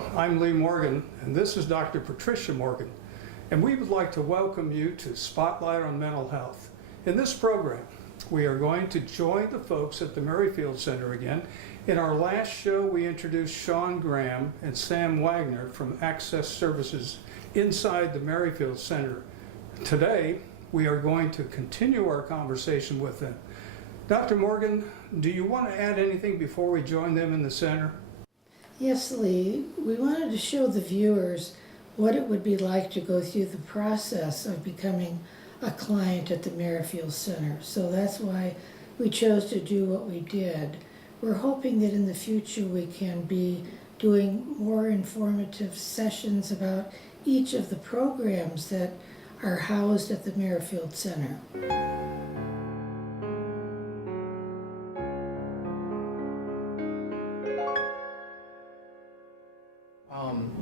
Hello, I'm Lee Morgan, and this is Dr. Patricia Morgan, and we would like to welcome you to Spotlight on Mental Health. In this program, we are going to join the folks at the Merrifield Center again. In our last show, we introduced Sean Graham and Sam Wagner from Access Services inside the Merrifield Center. Today, we are going to continue our conversation with them. Dr. Morgan, do you want to add anything before we join them in the center? Yes, Lee. We wanted to show the viewers what it would be like to go through the process of becoming a client at the Merrifield Center. So that's why we chose to do what we did. We're hoping that in the future we can be doing more informative sessions about each of the programs that are housed at the Merrifield Center.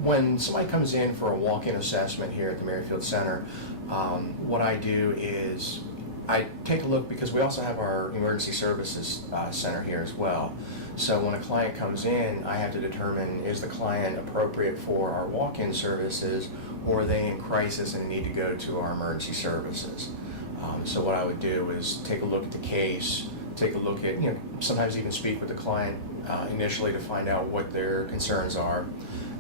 When somebody comes in for a walk-in assessment here at the Merrifield Center, what I do is I take a look, because we also have our emergency services center here as well. So when a client comes in, I have to determine, is the client appropriate for our walk-in services, or are they in crisis and need to go to our emergency services? So what I would do is take a look at the case, take a look at, sometimes even speak with the client initially to find out what their concerns are.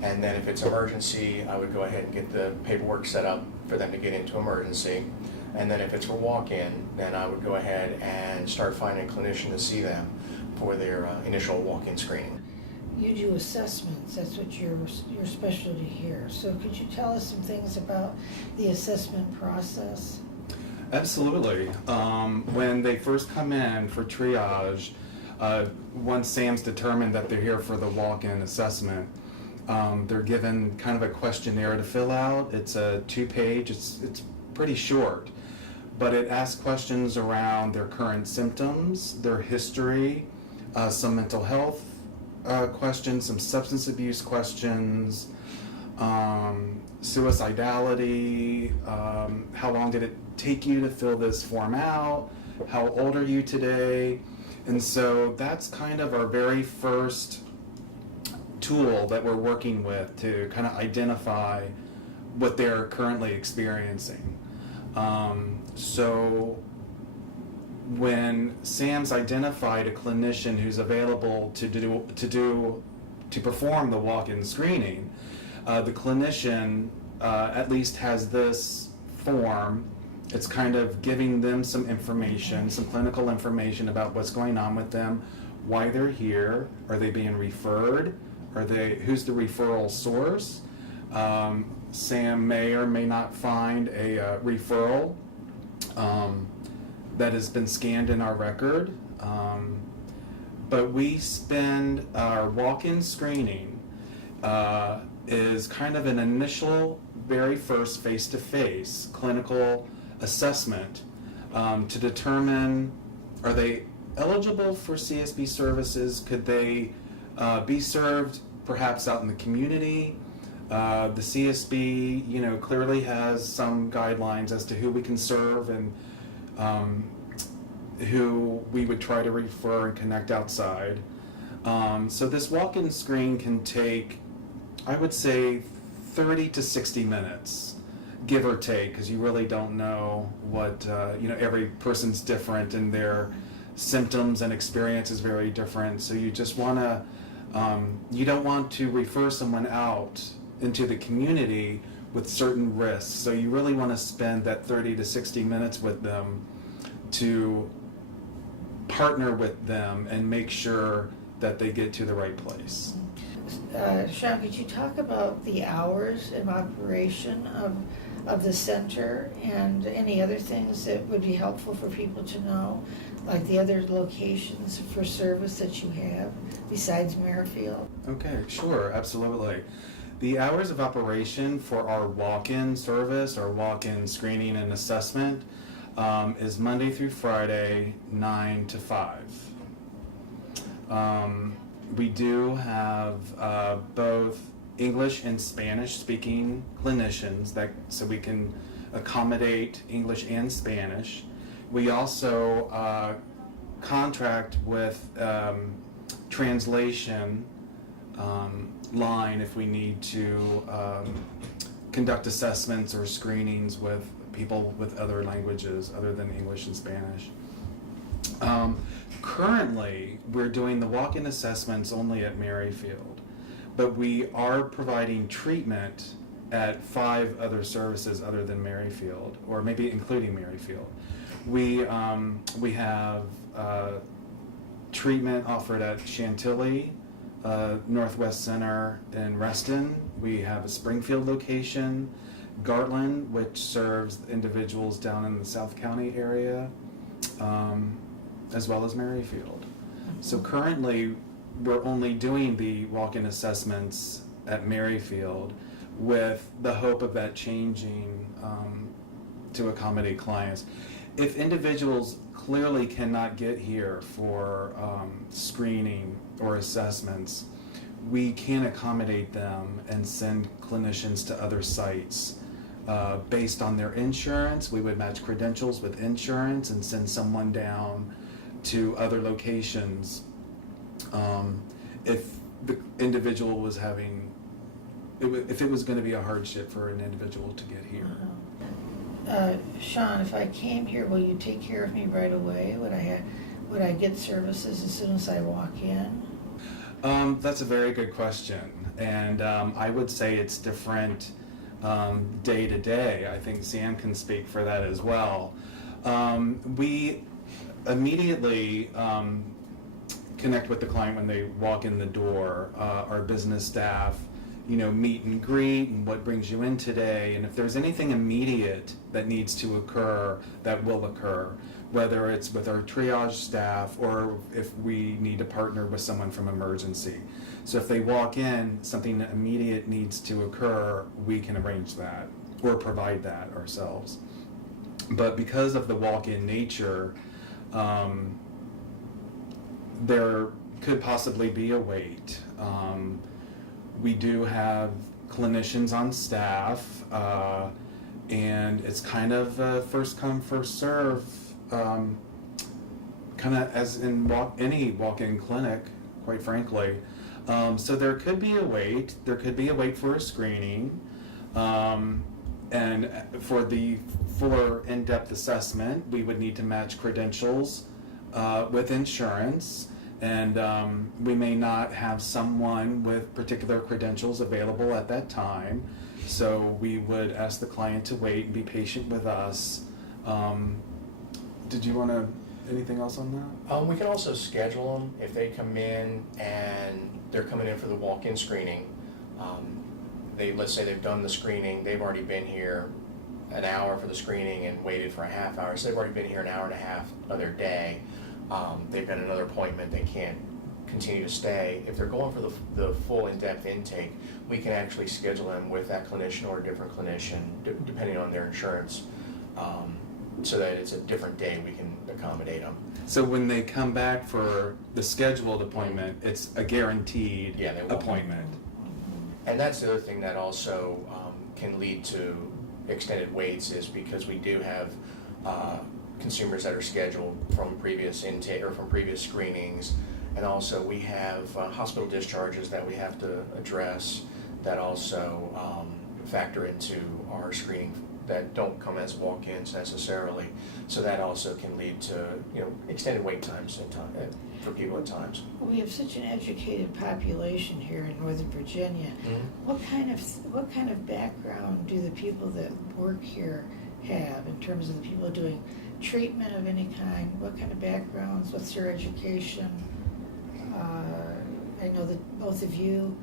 And then if it's emergency, I would go ahead and get the paperwork set up for them to get into emergency. And then if it's for walk-in, then I would go ahead and start finding a clinician to see them for their initial walk-in screening. You do assessments, that's what your specialty here. So could you tell us some things about the assessment process? Absolutely. When they first come in for triage, once Sam's determined that they're here for the walk-in assessment, they're given kind of a questionnaire to fill out. It's a 2-page, it's pretty short, but it asks questions around their current symptoms, their history, some mental health questions, some substance abuse questions, suicidality, how long did it take you to fill this form out, how old are you today? And so that's kind of our very first tool that we're working with to kind of identify what they're currently experiencing. So when Sam's identified a clinician who's available to perform the walk-in screening, the clinician at least has this form. It's kind of giving them some information, some clinical information about what's going on with them, why they're here, are they being referred, who's the referral source. Sam may or may not find a referral that has been scanned in our record, but we spend our walk-in screening is kind of an initial, very first face-to-face clinical assessment to determine, are they eligible for CSB services? Could they be served perhaps out in the community? The CSB, clearly has some guidelines as to who we can serve and who we would try to refer and connect outside. So this walk-in screen can take, I would say, 30 to 60 minutes, give or take, because you really don't know what, every person's different and their symptoms and experience is very different. So you just want to, you don't want to refer someone out into the community with certain risks. So you really want to spend that 30 to 60 minutes with them to partner with them and make sure that they get to the right place. Sean, could you talk about the hours of operation of the center and any other things that would be helpful for people to know, like the other locations for service that you have besides Merrifield? Okay, sure, absolutely. The hours of operation for our walk-in service, our walk-in screening and assessment, is Monday through Friday, 9 to 5. We do have both English and Spanish speaking clinicians so we can accommodate English and Spanish. We also contract with translation line if we need to conduct assessments or screenings with people with other languages other than English and Spanish. Currently, we're doing the walk-in assessments only at Merrifield, but we are providing treatment at 5 other services other than Merrifield, or maybe including Merrifield. We have treatment offered at Chantilly, Northwest Center in Reston. We have a Springfield location, Gartland, which serves individuals down in the South County area, as well as Merrifield. So currently, we're only doing the walk-in assessments at Merrifield with the hope of that changing to accommodate clients. If individuals clearly cannot get here for screening or assessments, we can accommodate them and send clinicians to other sites. Based on their insurance, we would match credentials with insurance and send someone down to other locations if the individual was having, if it was going to be a hardship for an individual to get here. Sean, if I came here, will you take care of me right away? Would I get services as soon as I walk in? That's a very good question, and I would say it's different day to day. I think Sam can speak for that as well. We immediately connect with the client when they walk in the door. Our business staff, meet and greet and what brings you in today, and if there's anything immediate that needs to occur, that will occur, whether it's with our triage staff or if we need to partner with someone from emergency. So if they walk in, something immediate needs to occur, we can arrange that or provide that ourselves. But because of the walk-in nature, there could possibly be a wait. We do have clinicians on staff, and it's kind of first come, first serve, kind of as in any walk-in clinic, quite frankly. So there could be a wait. There could be a wait for a screening, and for the fuller in-depth assessment, we would need to match credentials with insurance. And we may not have someone with particular credentials available at that time, so we would ask the client to wait and be patient with us. Did you want to, anything else on that? We can also schedule them if they come in and they're coming in for the walk-in screening. Let's say they've done the screening, they've already been here an hour for the screening and waited for a half hour, so they've already been here an hour and a half of their day. They've got another appointment, they can't continue to stay. If they're going for the full in-depth intake, we can actually schedule them with that clinician or a different clinician, depending on their insurance, so that it's a different day we can accommodate them. So when they come back for the scheduled appointment, it's a guaranteed appointment. And that's the other thing that also can lead to extended waits, is because we do have consumers that are scheduled from previous intake or from previous screenings, and also we have hospital discharges that we have to address that also factor into our screening that don't come as walk-ins necessarily. So that also can lead to extended wait times for people at times. We have such an educated population here in Northern Virginia. Mm-hmm. What kind of background do the people that work here have in terms of the people doing treatment of any kind? What kind of backgrounds? What's their education? I know that both of you,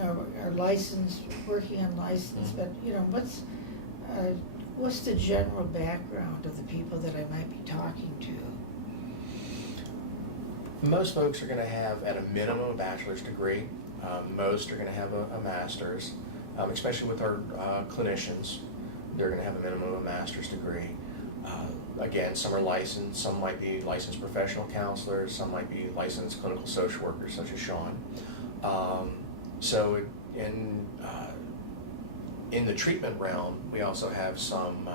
are licensed, working on license, but what's the general background of the people that I might be talking to? Most folks are going to have at a minimum a bachelor's degree. Most are going to have a master's, especially with our clinicians. They're going to have a minimum of a master's degree. Again, some are licensed, some might be licensed professional counselors, some might be licensed clinical social workers, such as Sean. So in the treatment realm, we also have some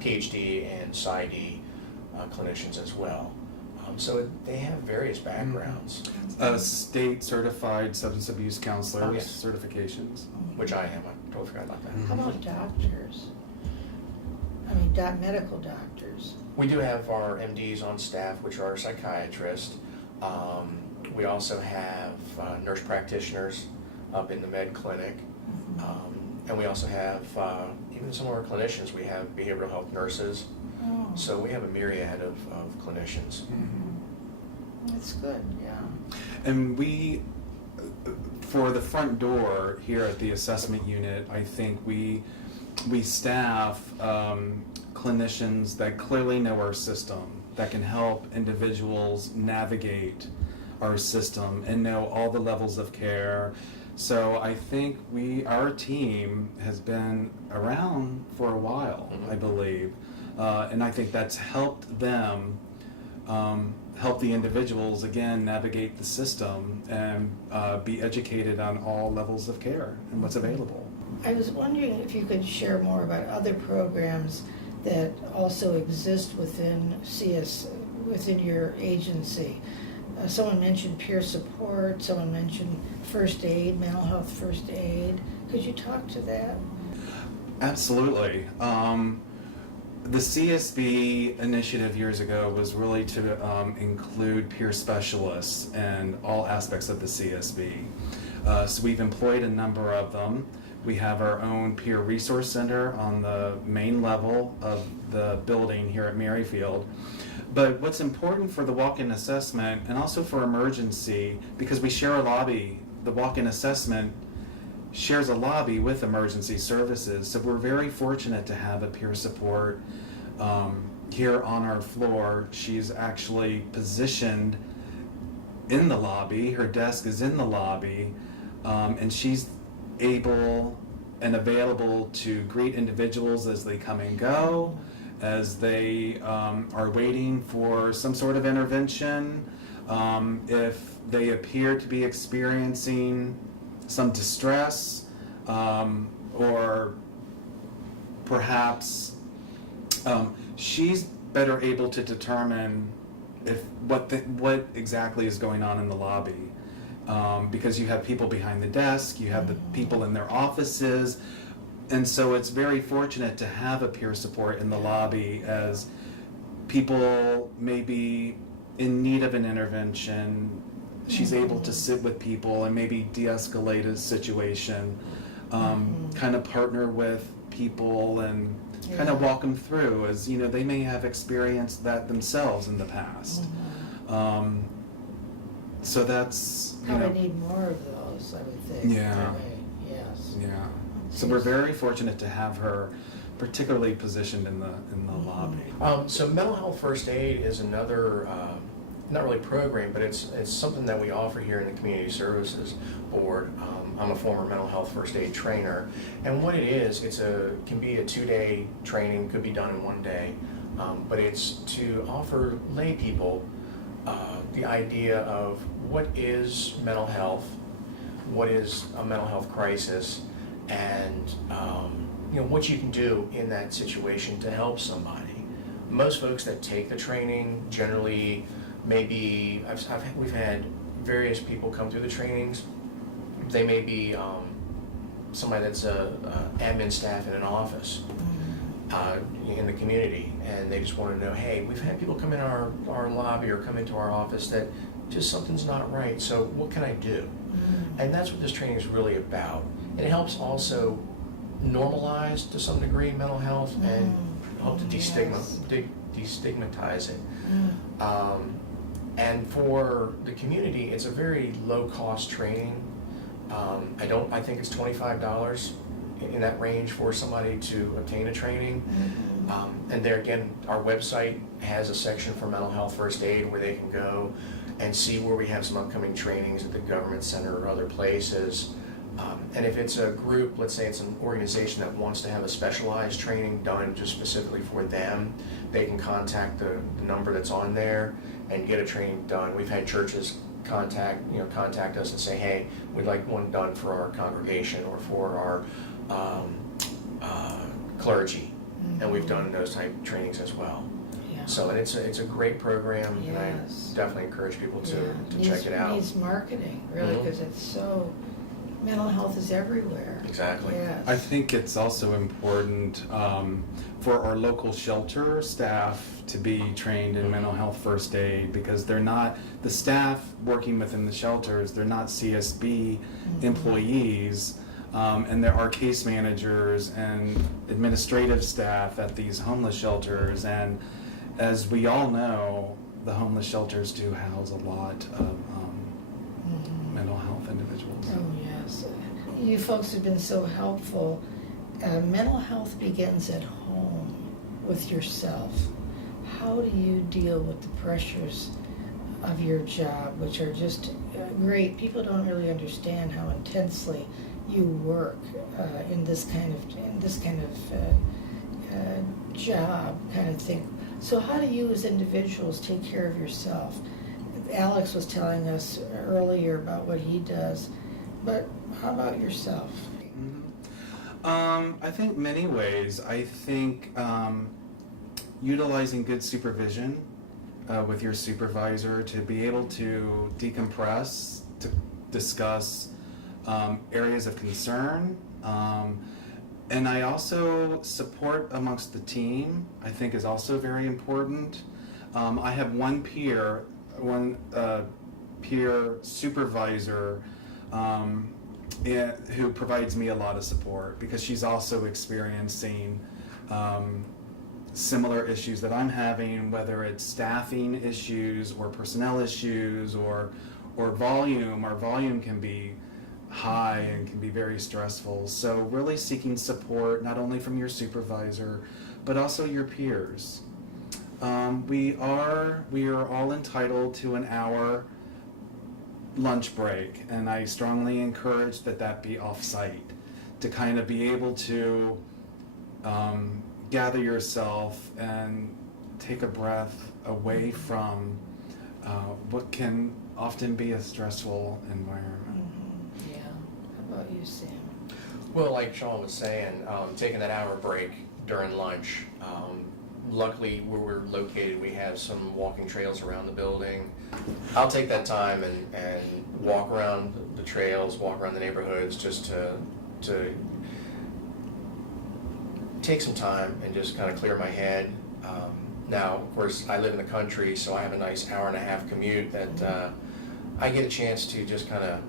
PhD and PsyD clinicians as well. They have various backgrounds, State certified substance abuse counselors Oh, yes. certifications. which I am. I totally forgot about that. How about doctors? I mean, medical doctors. We do have our MDs on staff, which are psychiatrists. We also have nurse practitioners up in the med clinic. And we also have, even some of our clinicians, we have behavioral health nurses. Oh, So we have a myriad of clinicians. that's good, yeah. And we, for the front door here at the assessment unit, I think we staff clinicians that clearly know our system, that can help individuals navigate our system and know all the levels of care. So I think our team has been around for a while, I believe. And I think that's helped them help the individuals, again, navigate the system and be educated on all levels of care and what's available. I was wondering if you could share more about other programs that also exist within within your agency. Someone mentioned peer support, someone mentioned first aid, mental health first aid. Could you talk to that? Absolutely. The CSB initiative years ago was really to include peer specialists in all aspects of the CSB. So we've employed a number of them. We have our own peer resource center on the main level of the building here at Merrifield. But what's important for the walk-in assessment and also for emergency, because we share a lobby, the walk-in assessment shares a lobby with emergency services, so we're very fortunate to have a peer support here on our floor. She's actually positioned in the lobby, her desk is in the lobby, and she's able and available to greet individuals as they come and go, as they are waiting for some sort of intervention, if they appear to be experiencing some distress, or perhaps she's better able to determine what exactly is going on in the lobby, because you have people behind the desk, you have the people in their offices, and so it's very fortunate to have a peer support in the lobby as people may be in need of an intervention. She's able to sit with people and maybe de-escalate a situation, kind of partner with people and kind of walk them through, as you know, they may have experienced that themselves in the past. So that's, you know, Probably need more of those, I would think. Yeah. Yes. yeah. So we're very fortunate to have her particularly positioned in the lobby. So mental health first aid is another, not really program, but it's something that we offer here in the Community Services Board. I'm a former mental health first aid trainer, and what it is, can be a 2-day training, could be done in 1 day, but it's to offer lay people the idea of what is mental health, what is a mental health crisis, and what you can do in that situation to help somebody. Most folks that take the training generally maybe, we've had various people come through the trainings. They may be somebody that's admin staff in an office in the community, and they just want to know, hey, we've had people come in our lobby or come into our office that just something's not right, so what can I do? And that's what this training is really about. And it helps also normalize to some degree mental health and help to destigmatize it. And for the community, it's a very low-cost training. I think it's $25 in that range for somebody to obtain a training. And there again, our website has a section for mental health first aid where they can go and see where we have some upcoming trainings at the government center or other places. And if it's a group, let's say it's an organization that wants to have a specialized training done just specifically for them, they can contact the number that's on there and get a training done. We've had churches contact us and say, hey, we'd like one done for our congregation or for our clergy. And we've done those type of trainings as well. Yeah. Yeah. So, and it's a great program, and I Yes. definitely encourage people to Yeah. check it out. Needs marketing, really, Mhm. because it's so, mental health is everywhere. Exactly. Yes. I think it's also important for our local shelter staff to be trained in mental health first aid, because they're not, the staff working within the shelters, they're not CSB employees, and there are case managers and administrative staff at these homeless shelters, and as we all know, the homeless shelters do house a lot of mental health individuals. Oh, yes. You folks have been so helpful. Mental health begins at home with yourself. How do you deal with the pressures of your job, which are just great? People don't really understand how intensely you work in this kind of job kind of thing. So how do you as individuals take care of yourself? Alex was telling us earlier about what he does, but how about yourself? I think many ways. I think utilizing good supervision with your supervisor to be able to decompress, to discuss areas of concern. And I also support amongst the team, I think is also very important. I have one peer supervisor who provides me a lot of support, because she's also experiencing similar issues that I'm having, whether it's staffing issues or personnel issues or volume. Our volume can be high and can be very stressful. So really seeking support not only from your supervisor, but also your peers. We are all entitled to an hour lunch break, and I strongly encourage that be off-site, to kind of be able to gather yourself and take a breath away from what can often be a stressful environment. Yeah. How about you, Sam? Well, like Sean was saying, taking that hour break during lunch. Luckily, where we're located, we have some walking trails around the building. I'll take that time and walk around the trails, walk around the neighborhoods, just to take some time and just kind of clear my head. Now, of course, I live in the country, so I have a nice hour-and-a-half commute that I get a chance to just kind of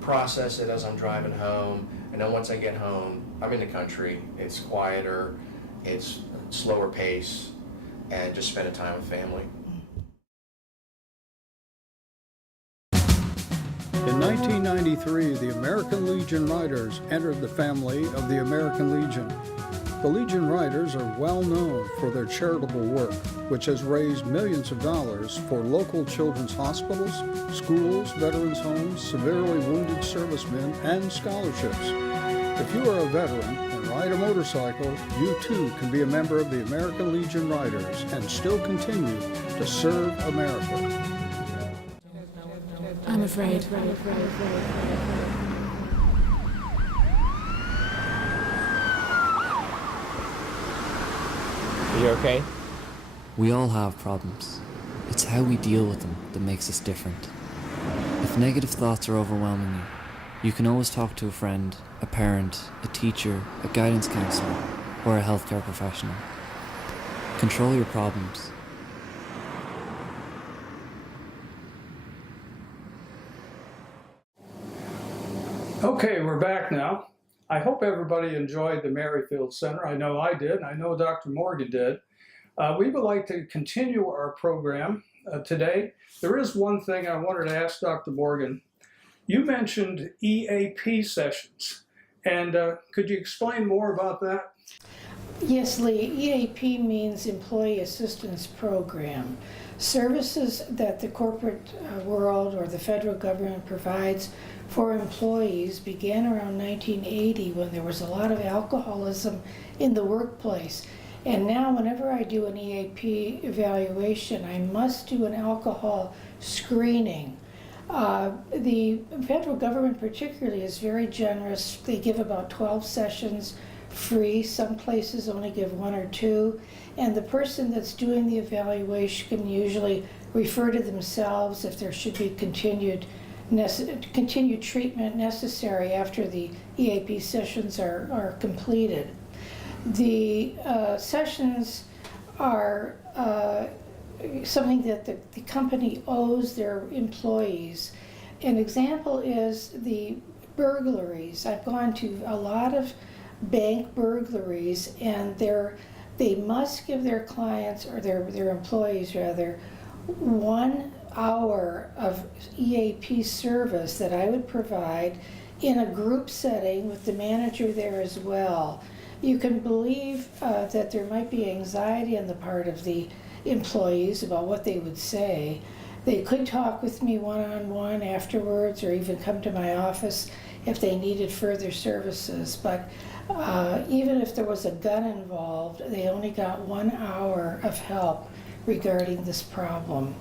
process it as I'm driving home. And then once I get home, I'm in the country. It's quieter, it's slower pace, and just spending time with family. In 1993, the American Legion Riders entered the family of the American Legion. The Legion Riders are well known for their charitable work, which has raised millions of dollars for local children's hospitals, schools, veterans' homes, severely wounded servicemen, and scholarships. If you are a veteran and ride a motorcycle, you too can be a member of the American Legion Riders and still continue to serve America. I'm afraid. Are you okay? We all have problems. It's how we deal with them that makes us different. If negative thoughts are overwhelming you, you can always talk to a friend, a parent, a teacher, a guidance counselor, or a healthcare professional. Control your problems. Okay, we're back now. I hope everybody enjoyed the Merrifield Center. I know I did, and I know Dr. Morgan did. We would like to continue our program today. There is one thing I wanted to ask Dr. Morgan. You mentioned EAP sessions, and could you explain more about that? Yes, Lee. EAP means Employee Assistance Program. Services that the corporate world or the federal government provides for employees began around 1980 when there was a lot of alcoholism in the workplace. And now whenever I do an EAP evaluation, I must do an alcohol screening. The federal government particularly is very generous. They give about 12 sessions free. Some places only give 1 or 2. And the person that's doing the evaluation can usually refer to themselves if there should be continued treatment necessary after the EAP sessions are completed. The sessions are something that the company owes their employees. An example is the burglaries. I've gone to a lot of bank burglaries, and they must give their clients, or their employees rather, 1 hour of EAP service that I would provide in a group setting with the manager there as well. You can believe that there might be anxiety on the part of the employees about what they would say. They could talk with me one-on-one afterwards, or even come to my office if they needed further services. But even if there was a gun involved, they only got 1 hour of help regarding this problem.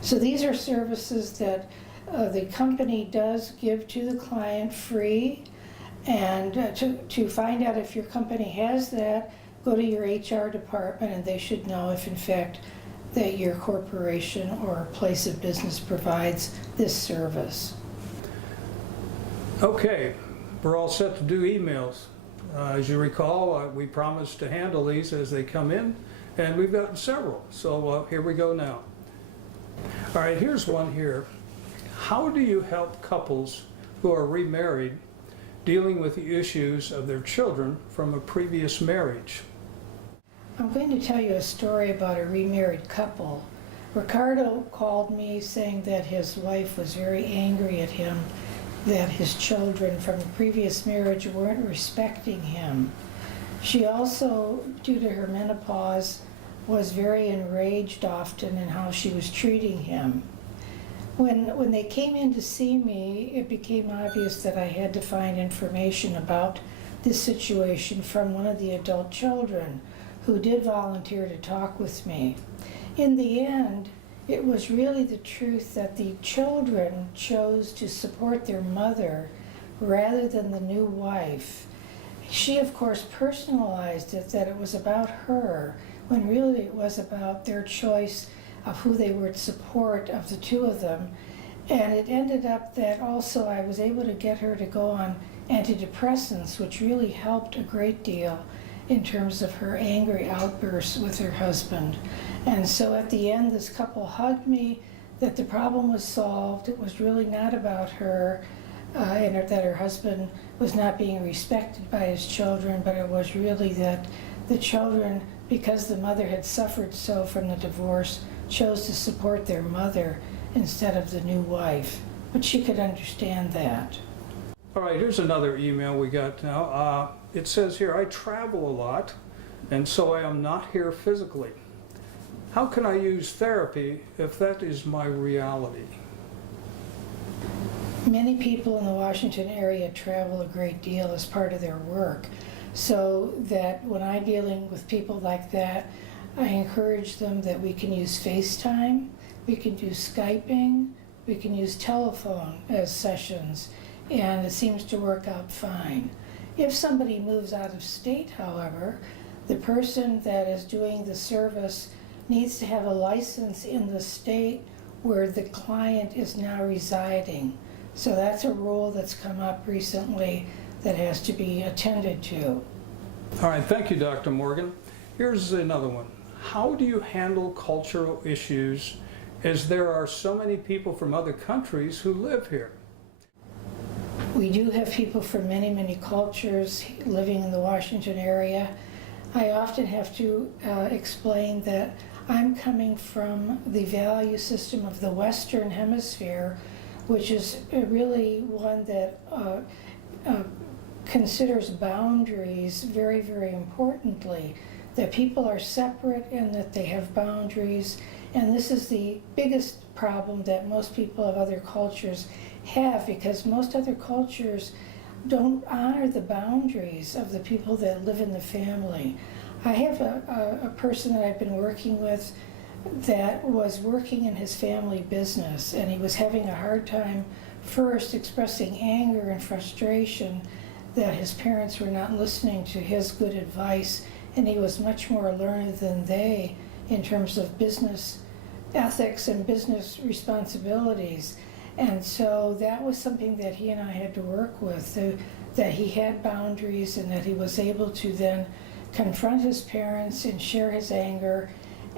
So these are services that the company does give to the client free. And to find out if your company has that, go to your HR department, and they should know if in fact that your corporation or place of business provides this service. Okay, we're all set to do emails. As you recall, we promised to handle these as they come in, and we've gotten several. So here we go now. All right, here's one here. How do you help couples who are remarried dealing with the issues of their children from a previous marriage? I'm going to tell you a story about a remarried couple. Ricardo called me saying that his wife was very angry at him, that his children from a previous marriage weren't respecting him. She also, due to her menopause, was very enraged often in how she was treating him. When they came in to see me, it became obvious that I had to find information about this situation from one of the adult children, who did volunteer to talk with me. In the end, it was really the truth that the children chose to support their mother rather than the new wife. She, of course, personalized it that it was about her, when really it was about their choice of who they would support of the two of them. And it ended up that also I was able to get her to go on antidepressants, which really helped a great deal in terms of her angry outbursts with her husband. And so at the end, this couple hugged me that the problem was solved. It was really not about her, and that her husband was not being respected by his children, but it was really that the children, because the mother had suffered so from the divorce, chose to support their mother instead of the new wife. But she could understand that. All right, here's another email we got now. It says here, I travel a lot, and so I am not here physically. How can I use therapy if that is my reality? Many people in the Washington area travel a great deal as part of their work, so that when I'm dealing with people like that, I encourage them that we can use FaceTime, we can do Skyping, we can use telephone as sessions, and it seems to work out fine. If somebody moves out of state, however, the person that is doing the service needs to have a license in the state where the client is now residing. So that's a rule that's come up recently that has to be attended to. All right, thank you, Dr. Morgan. Here's another one. How do you handle cultural issues as there are so many people from other countries who live here? We do have people from many, many cultures living in the Washington area. I often have to explain that I'm coming from the value system of the Western Hemisphere, which is really one that considers boundaries very, very importantly, that people are separate and that they have boundaries. And this is the biggest problem that most people of other cultures have, because most other cultures don't honor the boundaries of the people that live in the family. I have a person that I've been working with that was working in his family business, and he was having a hard time first expressing anger and frustration that his parents were not listening to his good advice, and he was much more learned than they in terms of business ethics and business responsibilities. And so that was something that he and I had to work with, that he had boundaries and that he was able to then confront his parents and share his anger,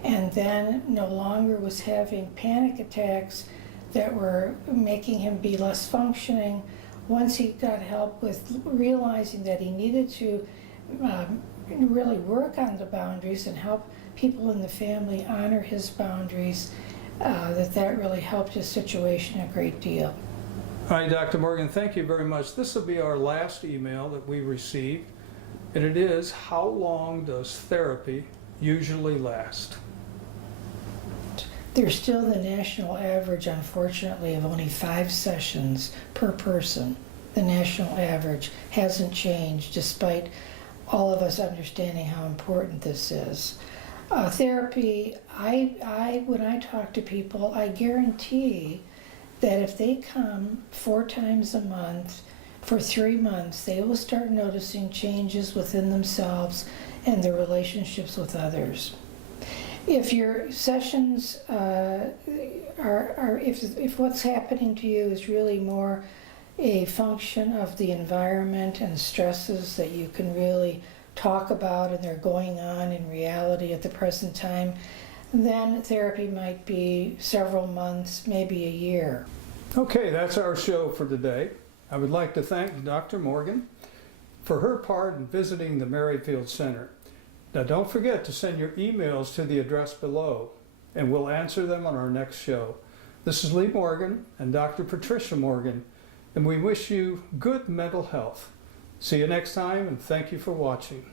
and then no longer was having panic attacks that were making him be less functioning. Once he got help with realizing that he needed to really work on the boundaries and help people in the family honor his boundaries, that really helped his situation a great deal. All right, Dr. Morgan, thank you very much. This will be our last email that we received, and it is, how long does therapy usually last? There's still the national average, unfortunately, of only 5 sessions per person. The national average hasn't changed despite all of us understanding how important this is. Therapy, when I talk to people, I guarantee that if they come 4 times a month for 3 months, they will start noticing changes within themselves and their relationships with others. If your sessions if what's happening to you is really more a function of the environment and stresses that you can really talk about and they're going on in reality at the present time, then therapy might be several months, maybe a year. Okay, that's our show for today. I would like to thank Dr. Morgan for her part in visiting the Merrifield Center. Now, don't forget to send your emails to the address below, and we'll answer them on our next show. This is Lee Morgan and Dr. Patricia Morgan, and we wish you good mental health. See you next time, and thank you for watching.